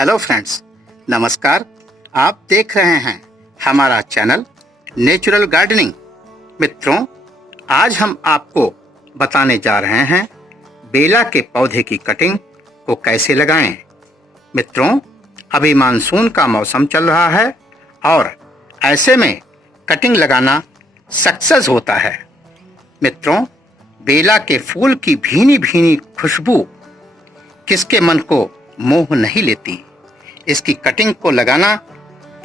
Hello friends, नमस्कार। आप देख रहे हैं हमारा चैनल नेचुरल गार्डनिंग। मित्रों, आज हम आपको बताने जा रहे हैं बेला के पौधे की कटिंग को कैसे लगाएं। मित्रों, अभी मानसून का मौसम चल रहा है और ऐसे में कटिंग लगाना सक्सेस होता है। मित्रों, बेला के फूल की भीनी भीनी खुशबू किसके मन को मोह नहीं लेती। इसकी कटिंग को लगाना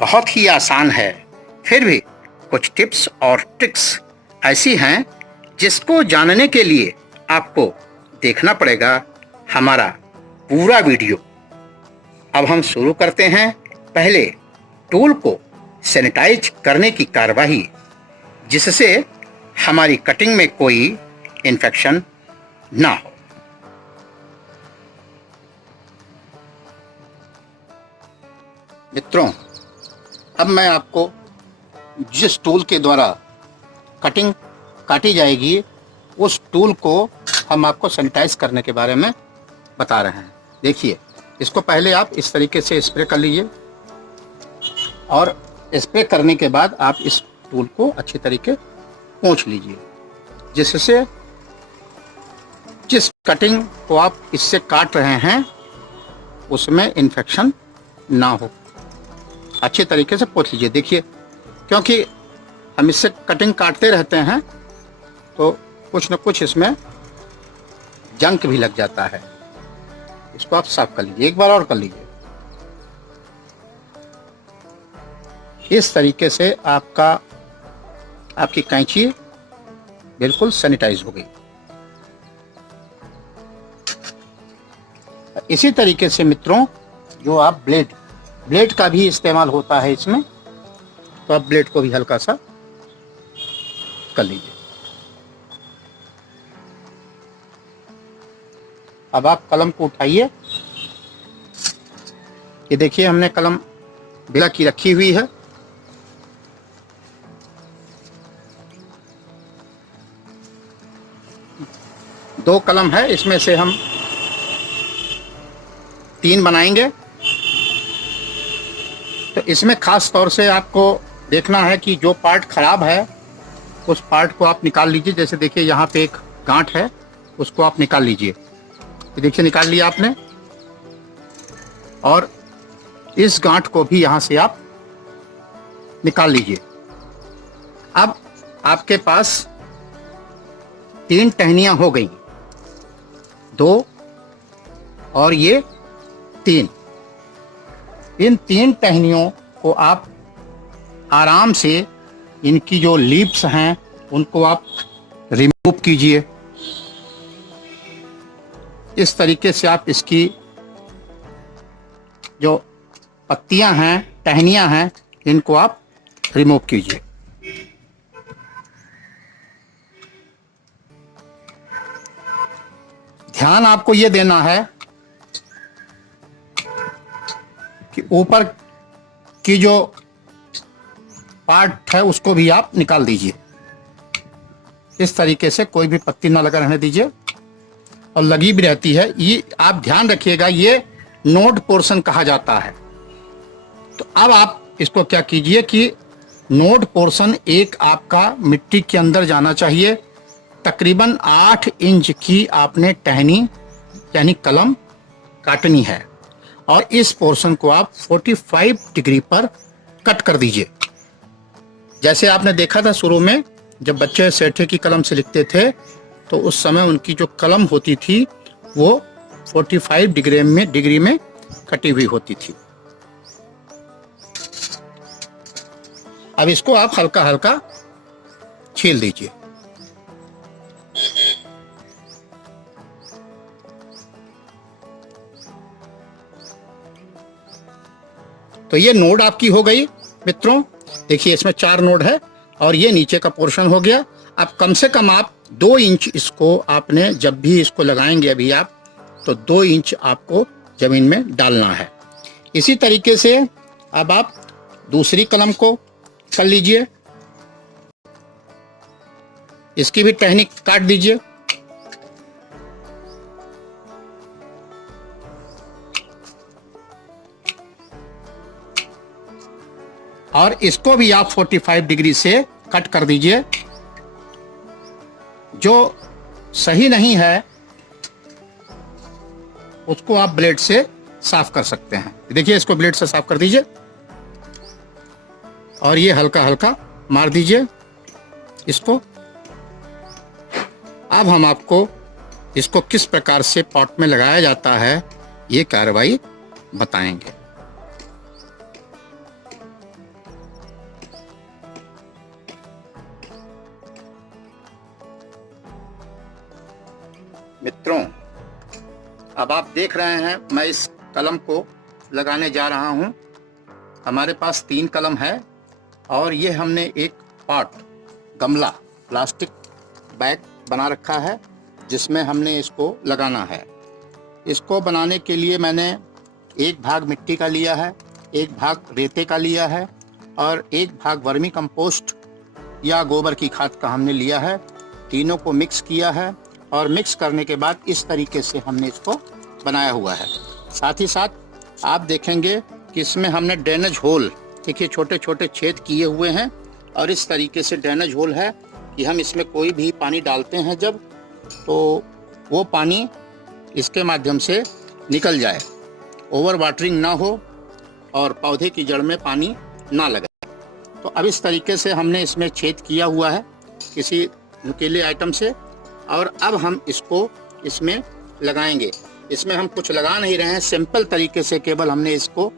बहुत ही आसान है, फिर भी कुछ टिप्स और ट्रिक्स ऐसी हैं जिसको जानने के लिए आपको देखना पड़ेगा हमारा पूरा वीडियो। अब हम शुरू करते हैं पहले टूल को सैनिटाइज करने की कार्यवाही, जिससे हमारी कटिंग में कोई इन्फेक्शन ना हो। मित्रों, अब मैं आपको जिस टूल के द्वारा कटिंग काटी जाएगी उस टूल को हम आपको सैनिटाइज करने के बारे में बता रहे हैं। देखिए, इसको पहले आप इस तरीके से स्प्रे कर लीजिए और स्प्रे करने के बाद आप इस टूल को अच्छी तरीके पोंछ लीजिए, जिससे जिस कटिंग को आप इससे काट रहे हैं उसमें इन्फेक्शन ना हो। अच्छे तरीके से पोंछ लीजिए। देखिए, क्योंकि हम इससे कटिंग काटते रहते हैं तो कुछ न कुछ इसमें जंक भी लग जाता है। इसको आप साफ कर लीजिए, एक बार और कर लीजिए। इस तरीके से आपकी कैंची बिल्कुल सैनिटाइज हो गई। इसी तरीके से मित्रों, जो आप ब्लेड का भी इस्तेमाल होता है इसमें, तो आप ब्लेड को भी हल्का सा कर लीजिए। अब आप कलम को उठाइए। ये देखिए, हमने कलम बेला की रखी हुई है। दो कलम है, इसमें से हम 3 बनाएंगे। तो इसमें खास तौर से आपको देखना है कि जो पार्ट खराब है उस पार्ट को आप निकाल लीजिए। जैसे देखिए, यहाँ पे एक गांठ है, उसको आप निकाल लीजिए। ये देखिए, निकाल लिया आपने। और इस गांठ को भी यहाँ से आप निकाल लीजिए। अब आपके पास 3 टहनियाँ हो गई, 2 और ये 3। इन 3 टहनियों को आप आराम से, इनकी जो लीव्स हैं उनको आप रिमूव कीजिए। इस तरीके से आप इसकी जो पत्तियां हैं, टहनियां हैं, इनको आप रिमूव कीजिए। ध्यान आपको ये देना है कि ऊपर की जो पार्ट है उसको भी आप निकाल दीजिए। इस तरीके से कोई भी पत्ती ना लगा रहने दीजिए, और लगी भी रहती है। ये आप ध्यान रखिएगा, ये नोड पोर्शन कहा जाता है। तो अब आप इसको क्या कीजिए कि नोड पोर्शन एक आपका मिट्टी के अंदर जाना चाहिए। तकरीबन 8 इंच की आपने टहनी यानी कलम काटनी है, और इस पोर्शन को आप 45 डिग्री पर कट कर दीजिए। जैसे आपने देखा था शुरू में, जब बच्चे सेठे की कलम से लिखते थे तो उस समय उनकी जो कलम होती थी वो 45 डिग्री में कटी हुई होती थी। अब इसको आप हल्का हल्का छील दीजिए। तो ये नोड आपकी हो गई मित्रों। देखिए, इसमें 4 नोड है और ये नीचे का पोर्शन हो गया। अब कम से कम आप 2 इंच इसको आपने, जब भी इसको लगाएंगे अभी आप, तो 2 इंच आपको जमीन में डालना है। इसी तरीके से अब आप दूसरी कलम को कर लीजिए। इसकी भी टहनी काट दीजिए। और इसको भी आप 45 डिग्री से कट कर दीजिए। जो सही नहीं है उसको आप ब्लेड से साफ कर सकते हैं। देखिए, इसको ब्लेड से साफ कर दीजिए और ये हल्का हल्का मार दीजिए इसको। अब हम आपको इसको किस प्रकार से पॉट में लगाया जाता है ये कार्रवाई बताएंगे। मित्रों, अब आप देख रहे हैं मैं इस कलम को लगाने जा रहा हूं। हमारे पास 3 कलम है और ये हमने एक पॉट गमला प्लास्टिक बैग बना रखा है जिसमें हमने इसको लगाना है। इसको बनाने के लिए मैंने एक भाग मिट्टी का लिया है, एक भाग रेते का लिया है और एक भाग वर्मी कंपोस्ट या गोबर की खाद का हमने लिया है। तीनों को मिक्स किया है और मिक्स करने के बाद इस तरीके से हमने इसको बनाया हुआ है। साथ ही साथ आप देखेंगे कि इसमें हमने ड्रेनेज होल, देखिए छोटे छोटे छेद किए हुए हैं और इस तरीके से ड्रेनेज होल है कि हम इसमें कोई भी पानी डालते हैं जब, तो वो पानी इसके माध्यम से निकल जाए, ओवर वाटरिंग ना हो और पौधे की जड़ में पानी ना लगे। तो अब इस तरीके से हमने इसमें छेद किया हुआ है किसी नुकीले आइटम से और अब हम इसको इसमें लगाएंगे। इसमें हम कुछ लगा नहीं रहे हैं, सिंपल तरीके से केवल हमने इसको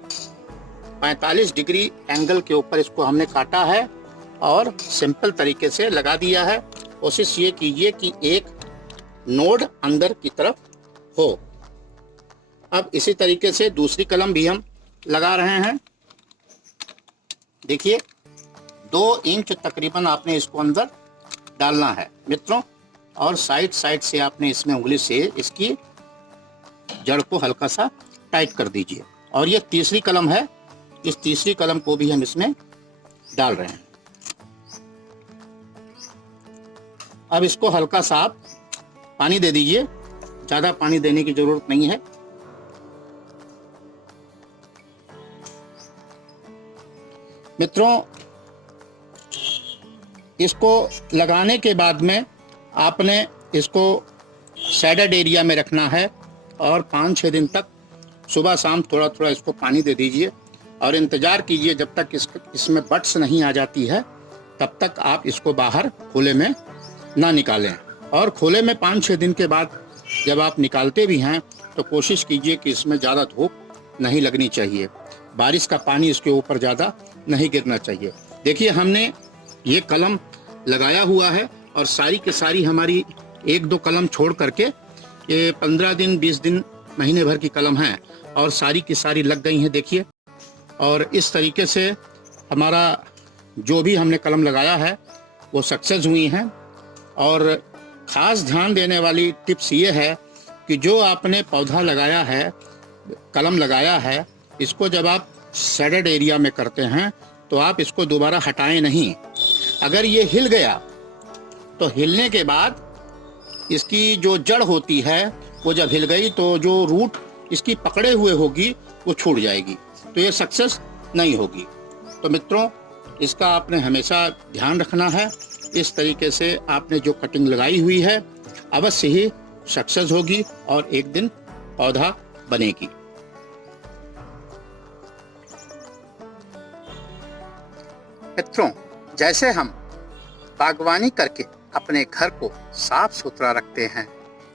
45 डिग्री एंगल के ऊपर इसको हमने काटा है और सिंपल तरीके से लगा दिया है। कोशिश ये कीजिए कि एक नोड अंदर की तरफ हो। अब इसी तरीके से दूसरी कलम भी हम लगा रहे हैं। देखिए 2 इंच तकरीबन आपने इसको अंदर डालना है मित्रों और साइड से आपने इसमें उंगली से इसकी जड़ को हल्का सा टाइट कर दीजिए। और ये तीसरी कलम है, इस तीसरी कलम को भी हम इसमें डाल रहे हैं। अब इसको हल्का सा आप पानी दे दीजिए, ज़्यादा पानी देने की जरूरत नहीं है। मित्रों, इसको लगाने के बाद में आपने इसको शेडेड एरिया में रखना है और 5-6 दिन तक सुबह शाम थोड़ा थोड़ा इसको पानी दे दीजिए और इंतज़ार कीजिए जब तक इसमें बड्स नहीं आ जाती है, तब तक आप इसको बाहर खुले में ना निकालें। और खुले में 5-6 दिन के बाद जब आप निकालते भी हैं तो कोशिश कीजिए कि इसमें ज़्यादा धूप नहीं लगनी चाहिए, बारिश का पानी इसके ऊपर ज़्यादा नहीं गिरना चाहिए। देखिए हमने ये कलम लगाया हुआ है और सारी की सारी हमारी 1-2 कलम छोड़ करके ये 15 दिन 20 दिन महीने भर की कलम है और सारी की सारी लग गई हैं। देखिए, और इस तरीके से हमारा जो भी हमने कलम लगाया है वो सक्सेस हुई हैं। और ख़ास ध्यान देने वाली टिप्स ये है कि जो आपने पौधा लगाया है, कलम लगाया है, इसको जब आप शेडेड एरिया में करते हैं तो आप इसको दोबारा हटाएं नहीं। अगर ये हिल गया तो हिलने के बाद इसकी जो जड़ होती है वो जब हिल गई तो जो रूट इसकी पकड़े हुए होगी वो छूट जाएगी, तो ये सक्सेस नहीं होगी। तो मित्रों, इसका आपने हमेशा ध्यान रखना है। इस तरीके से आपने जो कटिंग लगाई हुई है अवश्य ही सक्सेस होगी और एक दिन पौधा बनेगी। मित्रों, जैसे हम बागवानी करके अपने घर को साफ सुथरा रखते हैं,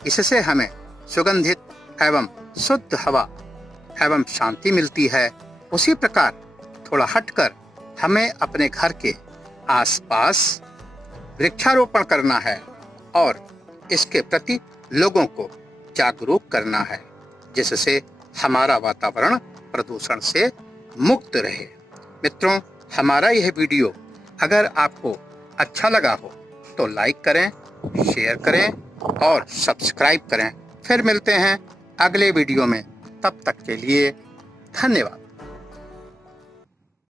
इससे हमें सुगंधित एवं शुद्ध हवा एवं शांति मिलती है, उसी प्रकार थोड़ा हटकर हमें अपने घर के आसपास वृक्षारोपण करना है और इसके प्रति लोगों को जागरूक करना है, जिससे हमारा वातावरण प्रदूषण से मुक्त रहे। मित्रों, हमारा यह वीडियो अगर आपको अच्छा लगा हो तो लाइक करें, शेयर करें और सब्सक्राइब करें। फिर मिलते हैं अगले वीडियो में, तब तक के लिए धन्यवाद।